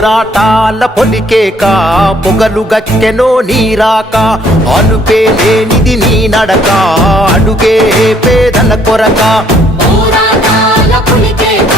పోరాటాల పొలికేక పొగలు గక్కెనో నీరాక అలుపే లేనిది నీ నడక అడుగే పేదల కొరక పోరాటాల పొలికేక